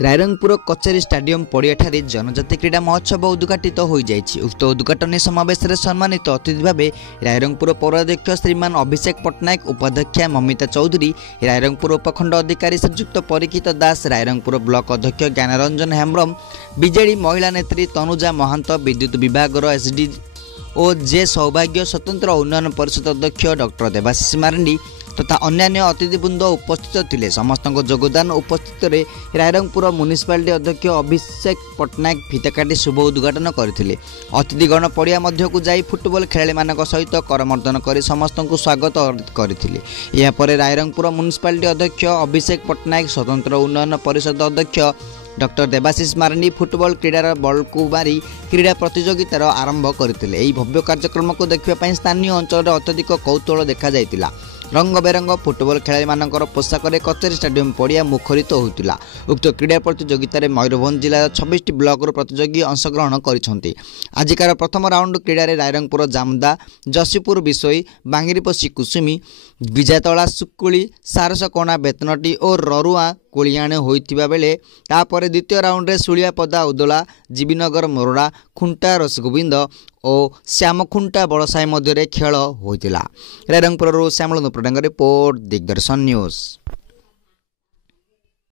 रायरंगपुर कचेरी स्टाडियम पड़ियाठारे जनजाति क्रीड़ा महोत्सव उद्घाटित हो जाइछि। उक्त उद्घाटन समावेश में सम्मानित अतिथि भाव रायरंगपुर पौराध्यक्ष श्रीमान अभिषेक पट्टनायक, उपाध्यक्षा ममिता चौधरी, रायरंगपुर उपखंड अधिकारी श्रीजुक्त परीक्षित दास, रायरंगपुर ब्लॉक अध्यक्ष ज्ञानरंजन हेम्ब्रम, बीजेडी महिला नेत्री तनुजा महंत, विद्युत विभाग एसडी ओ जे सौभाग्य, स्वतंत्र उन्नयन परिषद अध्यक्ष डॉक्टर देवाशीष मारंडी तथा अन्यान्य अतिथिवृंद उपस्थित थिले। समस्त योगदान उपस्थित रे रायरंगपुर म्युनिसिपालिटी अध्यक्ष अभिषेक पट्टनायक फीता काटी शुभ उद्घाटन करथिले। अतिथिगण पड़िया मध्यकु जाई फुटबॉल खेलाड़ी मानक सहित करमर्दन कर समस्त स्वागत करथिले। या परे रायरंगपुर म्युनिसिपालिटी अध्यक्ष अभिषेक पट्टनायक, स्वतंत्र उन्नयन परिषद अध्यक्ष डॉक्टर देवाशीष मारंडी फुटबॉल क्रीडार बल को मारी क्रीड़ा प्रतियोगितार आरंभ करथिले। एही भव्य कार्यक्रम को देखिबा स्थानीय अंचल अत्यधिक कौतूहल देखा जायतिला। रंग बेरंग फुटबॉल खेलाड़ी मानकर पोशाक कचेरी स्टाडियम पड़िया मुखरित होता। उक्त क्रीड़ा प्रतियोगितार मयूरभंज जिलार 26 ब्लॉक प्रतियोगी अंशग्रहण करछन्ति। आजिकार प्रथम राउंड क्रीडा रायरंगपुर जामदा, जसीपुर विशोई, बांगिरीपसी कुसुमी, विजातला सुकुली, सारसकोणा बेतनटी और ररुआ कोलियाणे होइतिबा बेले तापर द्वितीय राउंड रे सुलियापदा उदला, जीबीनगर मोरडा, खुंटा रसगोविंद और श्यामखुंटा बड़साई मध्य खेल होइतिला। रायरंगपुर श्यामल नुप्रडांग रिपोर्ट, दिग्दर्शन न्यूज।